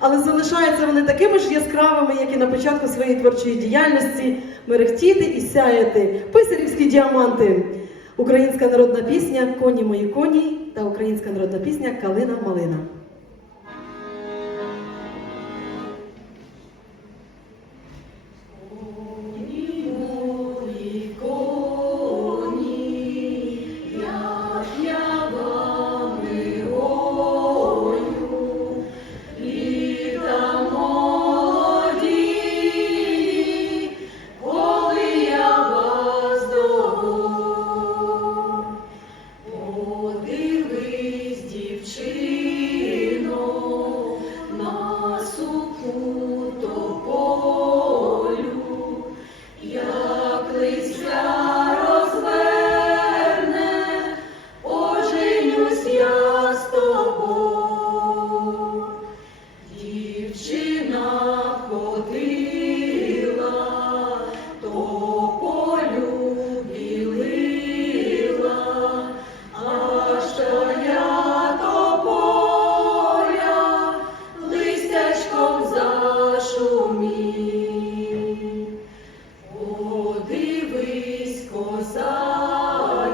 але залишаються вони такими ж яскравими, як і на початку своєї творчої діяльності, мерехтіти і сяяти. Писарівські діаманти. Українська народна пісня Коні мої коні та українська народна пісня Калина Малина.